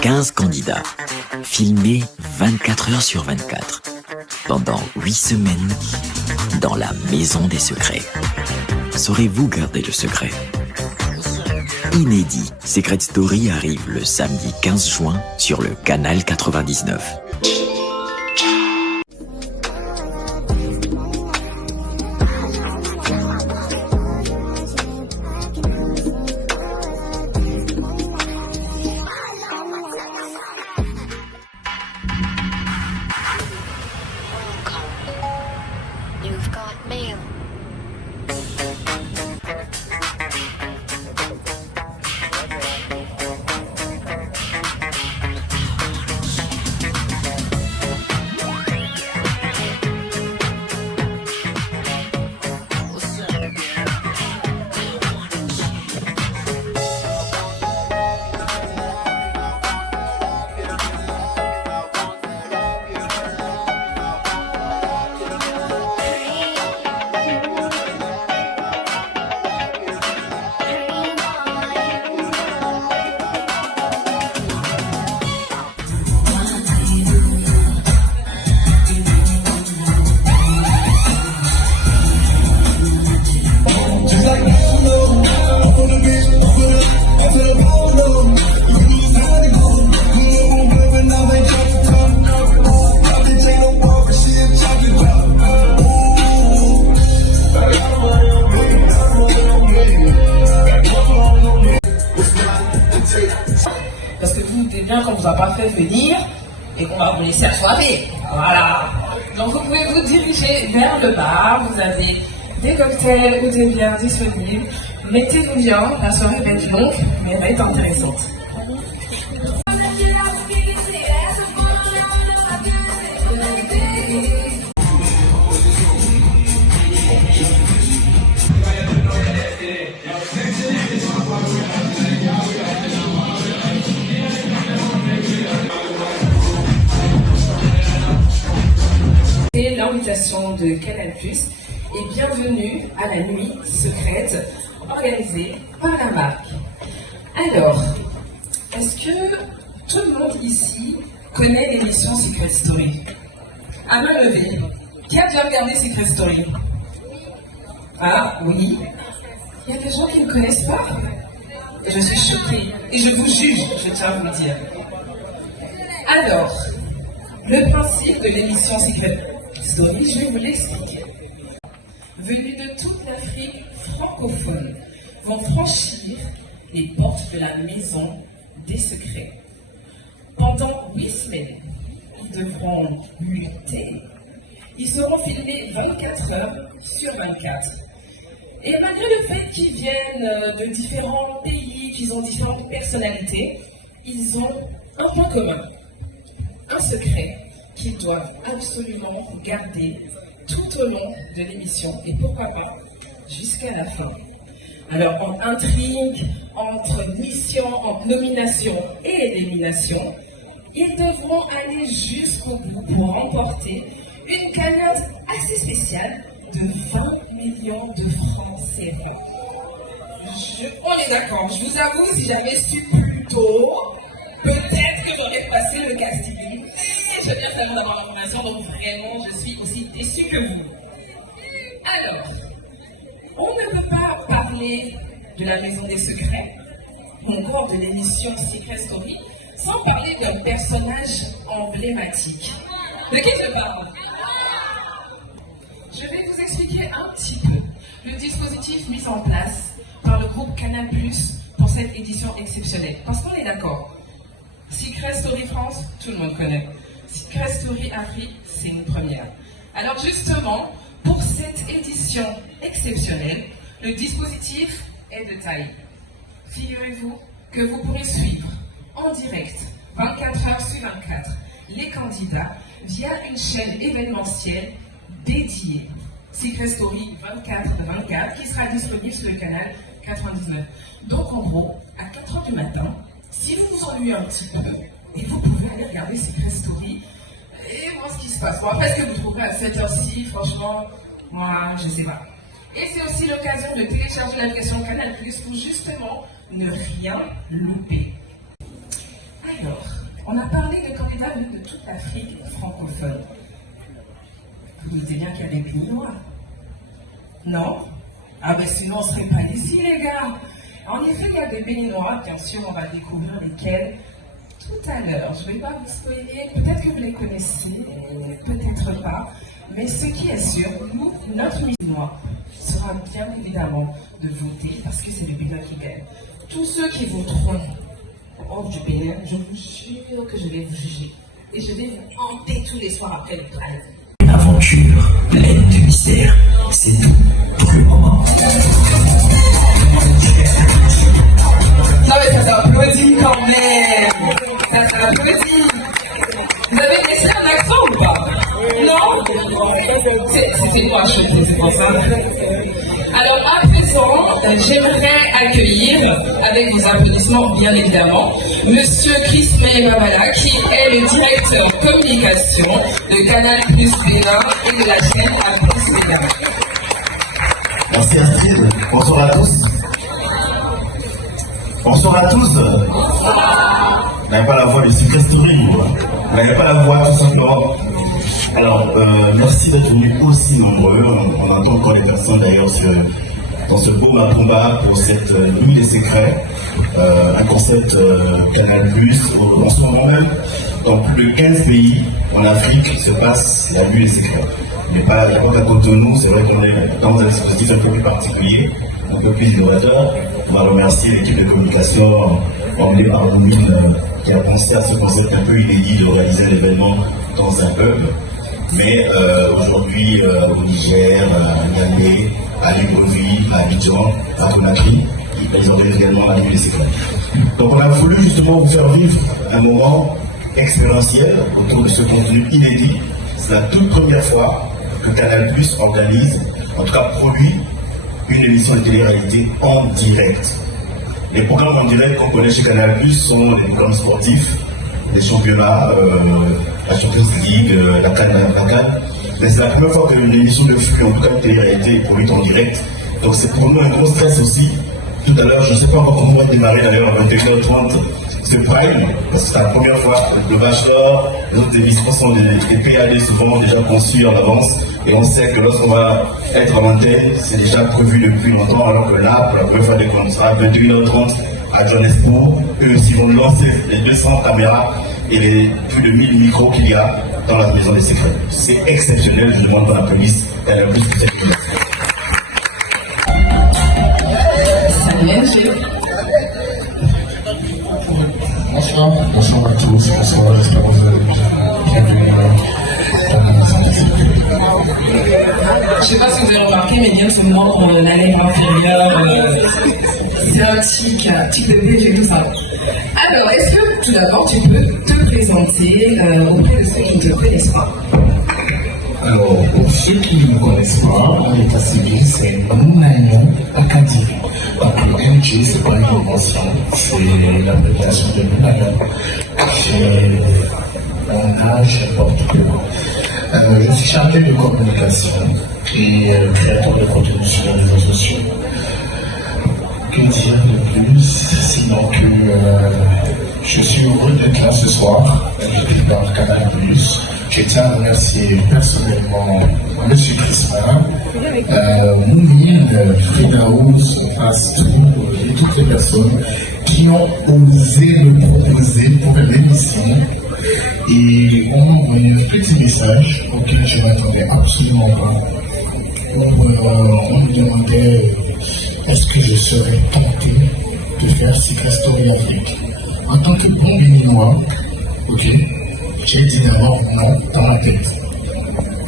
15 candidats, filmés 24 heures sur 24, pendant 8 semaines, dans la maison des secrets. Saurez-vous garder le secret? Inédit, Secret Story arrive le samedi 15 juin sur le canal 99. You've got mail. Parce que vous doutez bien qu'on ne vous a pas fait venir et qu'on va vous laisser à soirée. Voilà. Donc vous pouvez vous diriger vers le bar, vous avez des cocktails ou des bières disponibles. Mettez-vous bien, la soirée va être longue, mais elle va être intéressante. C'est l'invitation de Canal+ et bienvenue à la nuit secrète organisée par la marque. Alors, est-ce que tout le monde ici connaît l'émission Secret Story? À main levée. Qui a déjà regardé Secret Story? Ah, oui. Il y a des gens qui ne connaissent pas? Et je suis choquée. Et je vous juge, je tiens à vous le dire. Alors, le principe de l'émission Secret Story, je vais vous l'expliquer. Venus de toute l'Afrique francophone vont franchir les portes de la maison des secrets. Pendant 8 semaines, ils devront lutter. Ils seront filmés 24 heures sur 24. Et malgré le fait qu'ils viennent de différents pays, qu'ils ont différentes personnalités, ils ont un point commun, un secret qu'ils doivent absolument garder tout au long de l'émission et pourquoi pas jusqu'à la fin. Alors, entre intrigue, entre mission, entre nomination et élimination, ils devront aller jusqu'au bout pour remporter une cagnotte assez spéciale de 20 millions de francs CFA. On est d'accord, je vous avoue, si j'avais su plus tôt, peut-être que j'aurais passé le casting. Je viens seulement d'avoir l'information, donc vraiment, je suis aussi déçue que vous. Alors, on ne peut pas parler de la maison des secrets, ou encore de l'émission Secret Story, sans parler d'un personnage emblématique. De qui je parle? Je vais vous expliquer un petit peu le dispositif mis en place par le groupe Canal+ pour cette édition exceptionnelle. Parce qu'on est d'accord, Secret Story France, tout le monde connaît. Secret Story Afrique, c'est une première. Alors justement, pour cette édition exceptionnelle, le dispositif est de taille. Figurez-vous que vous pourrez suivre en direct, 24 heures sur 24, les candidats via une chaîne événementielle dédiée, Secret Story 24/24, qui sera disponible sur le canal 99. Donc en gros, à 4 heures du matin, si vous vous ennuyez un petit peu, et vous pouvez aller regarder Secret Story et voir ce qui se passe. Bon, après, ce que vous trouverez à cette heure-ci, franchement, moi, je sais pas. Et c'est aussi l'occasion de télécharger l'application Canal+ pour justement ne rien louper. Alors, On a parlé de candidats venus de toute l'Afrique francophone. Vous doutez bien qu'il y a des Béninois. Non? Ah ben sinon on ne serait pas ici les gars. En effet, il y a des Béninois, bien sûr, on va découvrir lesquels tout à l'heure. Je ne vais pas vous spoiler, peut-être que vous les connaissez, peut-être pas. Mais ce qui est sûr, nous, notre Béninois sera bien évidemment de voter parce que c'est le Bénin qui gagne. Tous ceux qui voteront hors du Bénin, je vous jure que je vais vous juger. Et je vais vous hanter tous les soirs après le travail. Une aventure pleine de mystère. C'est tout pour le moment. Non mais ça s'applaudit quand même. Ça s'applaudit. Vous avez laissé un accent ou pas? Non? C'est moi, je suis c'est pour ça. Alors à présent, j'aimerais accueillir, avec vos applaudissements bien évidemment, Monsieur Chris Mamala, qui est le directeur communication de Canal Plus Bénin et de la chaîne A Plus Bénin. Merci Astrid, bonsoir à tous. Bonsoir à tous. Vous n'avez pas la voix du Secret Story, vous n'avez pas la voix tout simplement. Alors, merci d'être venus aussi nombreux. On entend encore les personnes d'ailleurs dans ce beau combat pour cette nuit des secrets, un concept Canal+. En ce moment même, dans plus de 15 pays en Afrique se passe la nuit des secrets. Il n'y a pas qu'à côté de nous, c'est vrai qu'on est dans un dispositif un peu plus particulier, un peu plus innovateur. On va remercier l'équipe de communication emmenée par Louine qui a pensé à ce concept un peu inédit de réaliser l'événement dans un pub. Mais aujourd'hui, au Niger, à Niamey, à Libreville, à Abidjan, à Conakry, ils ont également la nuit des secrets. Donc on a voulu justement vous faire vivre un moment expérientiel autour de ce contenu inédit. C'est la toute première fois que Canal+ organise, en tout cas produit, une émission de télé-réalité en direct. Les programmes en direct qu'on connaît chez Canal+ sont les programmes sportifs, les championnats, la Champions League, la CAN. Mais c'est la première fois qu'une émission de flux, en tout cas de télé-réalité, est produite en direct. Donc c'est pour nous un gros stress aussi. Tout à l'heure, je ne sais pas encore comment on va démarrer d'ailleurs à 21h30 ce prime, parce que c'est la première fois que le Bachelor, les autres émissions sont des PAD souvent déjà conçus en avance. Et on sait que lorsqu'on va être en antenne, c'est déjà prévu depuis longtemps, alors que là, pour la première fois, dès qu'on sera à 21h30 à Johannesburg, eux aussi vont lancer les 200 caméras et les plus de 1000 micros qu'il y a dans la maison des secrets. C'est exceptionnel, je demande à la police d'aller plus que cette police. Bonsoir à tous, bonsoir, j'espère que vous allez bien. Bienvenue dans la maison des secrets. Je ne sais pas si vous avez remarqué, mais bien souvent, on a les mains inférieures, c'est un tic de bébé et tout ça. Alors, est-ce que tout d'abord, tu peux te présenter auprès de ceux qui ne te connaissent pas? Alors, pour ceux qui ne me connaissent pas, en état civil, c'est Mounayon Akadi. Donc, le MG, c'est pas une convention, c'est l'abréviation de Mounayon. Mon âge porte peu. Je suis chargé de communication et créateur de contenu sur les réseaux sociaux. Que dire de plus, sinon que je suis heureux d'être là ce soir, dans le Canal+. Je tiens à remercier personnellement M. Christmas, Mounine, Fredaous, Astou et toutes les personnes qui ont osé me proposer pour l'émission. Et on m'a envoyé un petit message auquel je ne m'attendais absolument pas. On me demandait est-ce que je serais tenté de faire Secret Story Afrique. En tant que bon béninois, ok, j'ai dit d'abord non dans ma tête.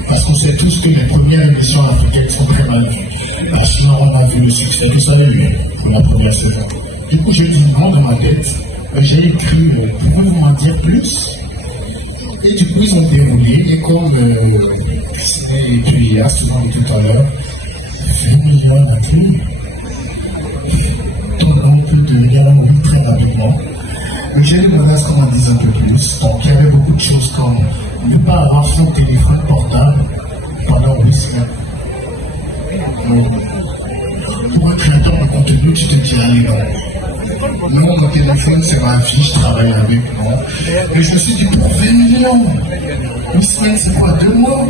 Parce qu'on sait tous que les premières émissions africaines sont très mal vues. Parce que on a vu le succès que ça a eu pour la première saison. Du coup, j'ai dit non dans ma tête. J'ai écrit pouvez-vous m'en dire plus? Et du coup, ils ont déroulé. Et comme et puis souvent dit tout à l'heure, 20 millions d'entrées. Ton nom peut devenir un nom très rapidement. Mais j'ai demandé à ce qu'on en dise un peu plus. Donc, il y avait beaucoup de choses comme ne pas avoir son téléphone portable pendant 8 semaines. Donc, pour un créateur de contenu, tu te dis allez non. Non, mon téléphone, c'est ma vie, je travaille avec, non. Mais je me suis dit, pour 20 millions, une semaine, c'est quoi, 2 mois?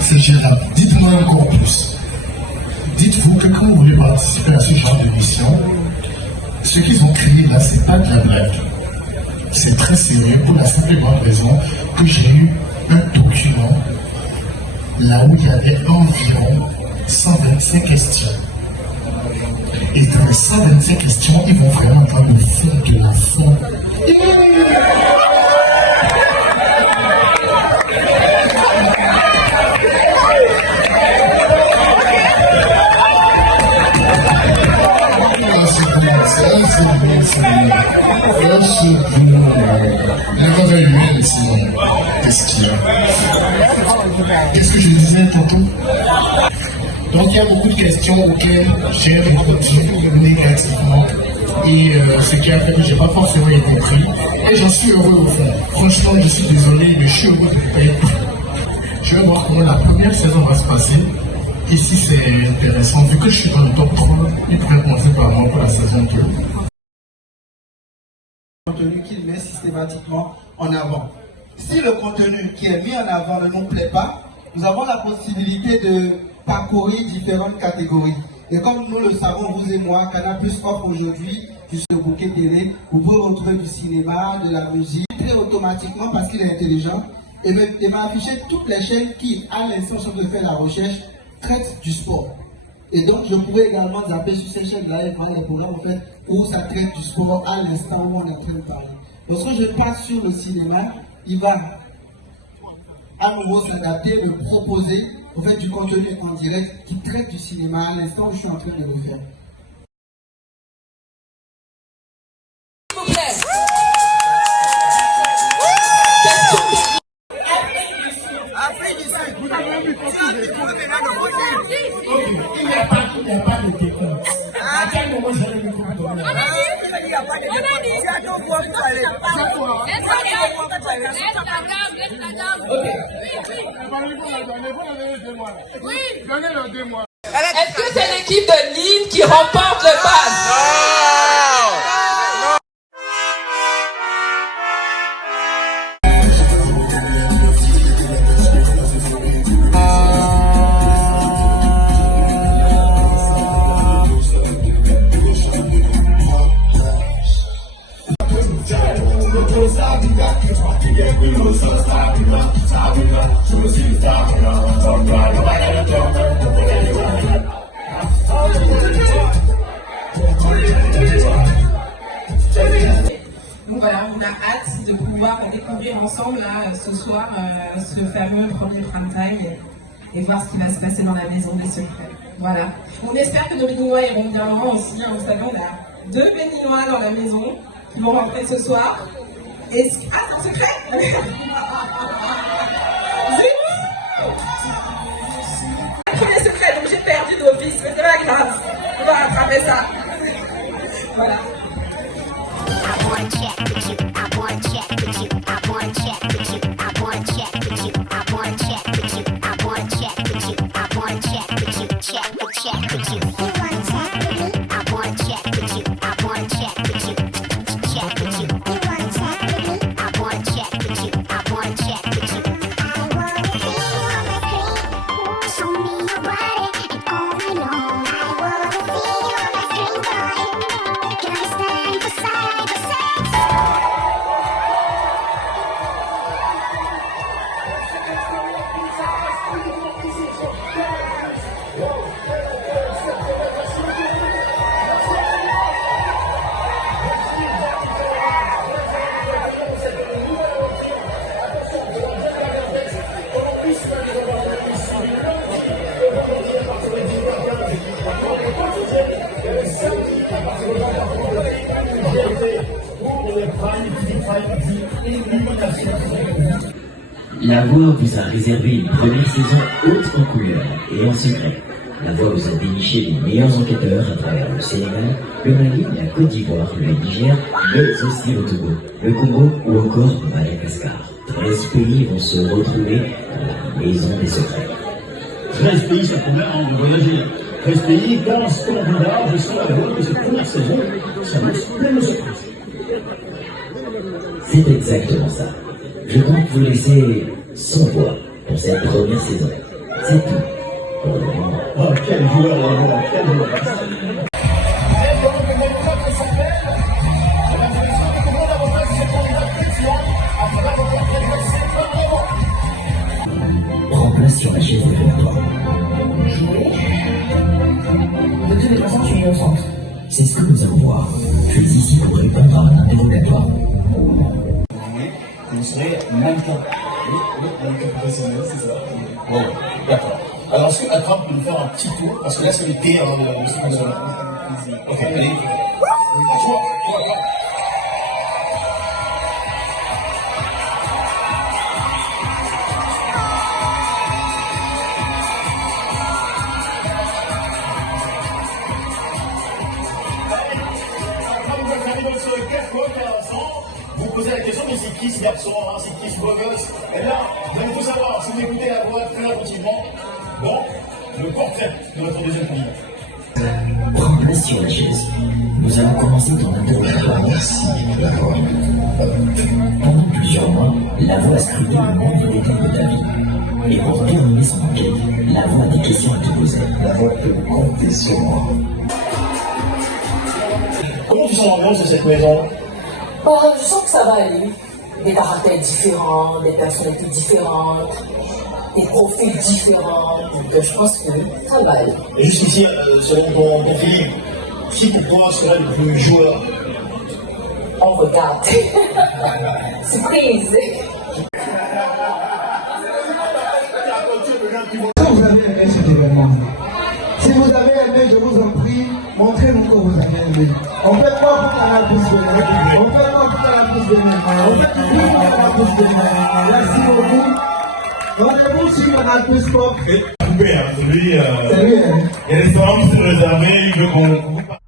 C'est gérable. Dites-moi encore plus. Dites-vous que quand vous voulez participer à ce genre d'émission, ce qu'ils ont créé là, c'est pas de la blague. C'est très sérieux pour la simple et bonne raison que j'ai eu un document là où il y avait environ 125 questions. Et dans les 125 questions, ils vont vraiment prendre le fond de la fond. Qu'est-ce que je disais tantôt? Donc il y a beaucoup de questions auxquelles j'ai répondu négativement et ce qui a fait que je n'ai pas forcément été pris et j'en suis heureux au fond. Franchement, je suis désolé, mais je suis heureux de ne pas être pris. Je vais voir comment la première saison va se passer et si c'est intéressant, vu que je suis dans le top 3, il pourrait commencer par moi pour la saison 2. Contenu qu'il met systématiquement en avant. Si le contenu qui est mis en avant ne nous plaît pas, nous avons la possibilité de parcourir différentes catégories. Et comme nous le savons, vous et moi, Canal+ offre aujourd'hui juste le bouquet télé. Vous pouvez retrouver du cinéma, de la musique, très automatiquement parce qu'il est intelligent. Et va afficher toutes les chaînes qui, à l'instant, sont de faire la recherche, traitent du sport. Et donc, je pourrais également zapper sur ces chaînes-là et voir les programmes en fait, où ça traite du sport à l'instant où on est en train de parler. Lorsque je passe sur le cinéma, il va à nouveau s'adapter, me proposer en fait, du contenu en direct qui traite du cinéma à l'instant où je suis en train de le faire. S'il vous plaît. Afrique du Sud. Vous avez vu il n'y a pas de décompte. À quel moment je vais le comprendre? Il n'y a pas de Est-ce que c'est l'équipe de Lille qui remporte le bal? Donc voilà, on a hâte de pouvoir découvrir ensemble là, ce soir ce fameux premier prime time et voir ce qui va se passer dans la maison des secrets. Voilà. On espère que nos béninois iront bien loin aussi. Hein. Vous savez, on a 2 béninois dans la maison qui vont rentrer ce soir. Et... Ah, c'est un secret. Premier secret, donc j'ai perdu d'office, mais c'est pas grave. On va rattraper ça. Voilà. La Voix vous a réservé une première saison haute en couleurs et en secret. La Voix vous a déniché les meilleurs enquêteurs à travers le Sénégal, le Mali, la Côte d'Ivoire, le Niger, mais aussi le Togo, le Congo ou encore Madagascar. 13 pays vont se retrouver dans la maison des secrets. 13 pays, ça promet de voyager. 13 pays, dans ce qu'on regarde, je sens la Voix que cette première saison C'est exactement ça. Je compte vous laisser sans voix pour cette première saison. C'est tout pour le moment. Oh, quel joueur, là, quel joueur. Prends place sur la chaise des répertoires. De toutes les façons, tu es innocente. C'est ce que nous allons voir. Je suis ici pour répondre à un interrogatoire. Vous serez mannequin. Oui, mannequin professionnel, c'est ça. Bon, d'accord. Alors, est-ce que Attrape peut nous faire un petit tour? Parce que là, c'est l'été, hein, le style de la. Ok, allez. Vous posez la question, mais c'est qui ce garçon, hein, c'est qui ce beau gosse? Et là, vous allez tout savoir, si vous écoutez la voix très attentivement, donc, le portrait de notre deuxième candidat. Prends place sur la chaise. Nous allons commencer ton interrogatoire. Merci, la voix. Pendant plusieurs mois, la voix a scruté le moindre détail de ta vie. Et pour terminer son enquête, la voix a des questions à te poser. La voix peut compter sur moi. Comment tu sens l'ambiance de cette maison? Bon, je sens que ça va aller. Des caractères différents, des personnalités différentes, des profils différents. Donc je pense que ça va aller. Et jusqu'ici, selon ton feeling, qui pour toi serait le plus joueur? On regarde. Surprise. Vous avez aimé cet événement. Si vous avez aimé, je vous en prie, montrez-nous que vous avez aimé. On fait quoi pour qu'on a plus venir? On fait quoi pour qu'on a plus venir? On fait tout pour qu'on a plus venir. Merci beaucoup. Rendez-vous sur Canal Plus Pop. Coupé, hein, celui, Salut, hein. il y a des restaurants qui sont réservés, il veut qu'on.